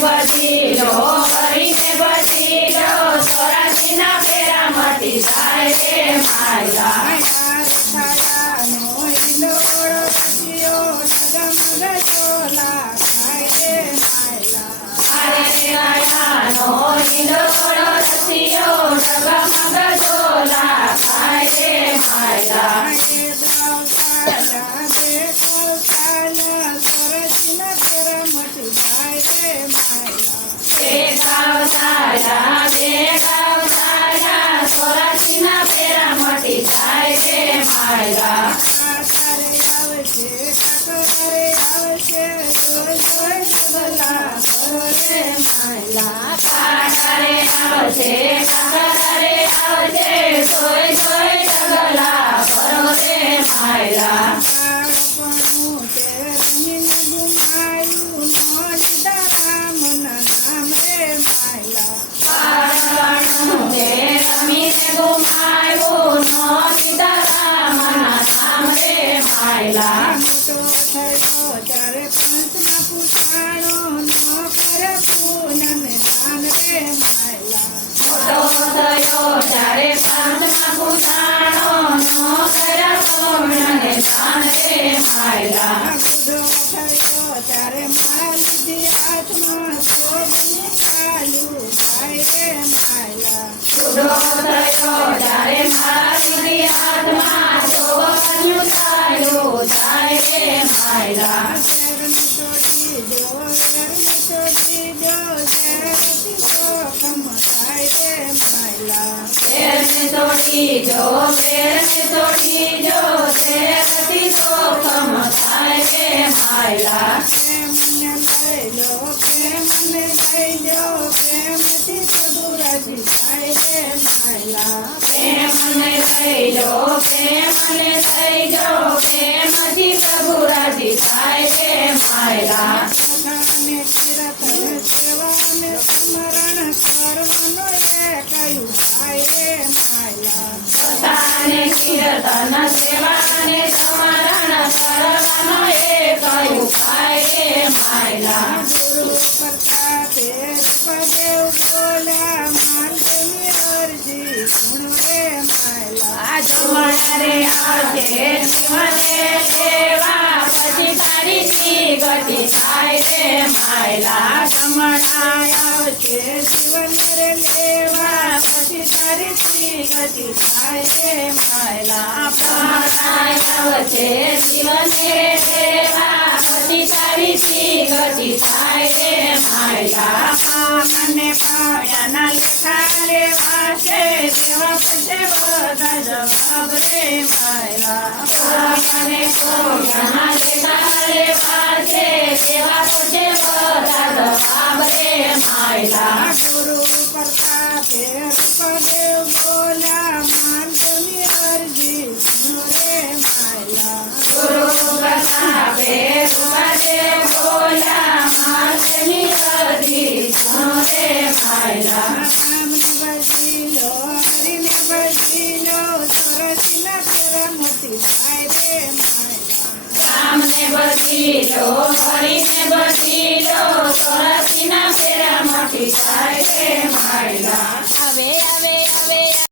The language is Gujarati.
બદીલો કરીને બદીલો સોરાસીના ફેરા મટી જાય રે માયલા અરે ગાયાનો હિંડોળો રસિયો ડગમગ ઝોલા ખાય રે માયલા સોરાસીના ફેરા મટી જાય રે માયલા કાકારે આવશે કાકારે આવશે જોઈ જોઈ ડગલા ભરો રે માયલા તોડી જો તેરથી જોખમ થાય રે માયલા પ્રેમને લઈ જો પ્રેમથી પ્રભુ રાજી થાય રે માયલા પોતાને કીર્તન સેવાને સ્મરણ કરવાનો એક ઉપાય રે માયલા ગુરુ પ્રતાપે રૂપદેવ બોલ્યા માનની અરજી સુનો રે માયલા જમણે આવશે જીવને દેવા પછી તારી સી ગતિ થાય રે માયલા જમણા આવશે જીવને લેવા પછી તારી સી ગતિ થાય રે માયલા આવશે જીવને દેવા પછી તારી સી ગતિ થાય રે માયલા મને પાયાના લેખા લેવા છે દેવા પછી બધા જવાબ રે માયલા મને પાયાના લેખા લેવા છે દેવા પછી બધા જવાબ રે માયલા ગુરુ પ્રતાપે રૂપદેવ બોલ્યા માનની અરજી સુનો રે માયલા ગુરુ પ્રતાપે રૂપદેવ બોલ્યા માનની અરજી સુનો રે માયલા સામને બદીલો હરીને બદીલો સોરાસીના ફેરા મોટી થાય રે માયલા સામને બદીલો હરીને બદીલો સોરાસીના ફેરા મોટી થાય રે માયલા હવે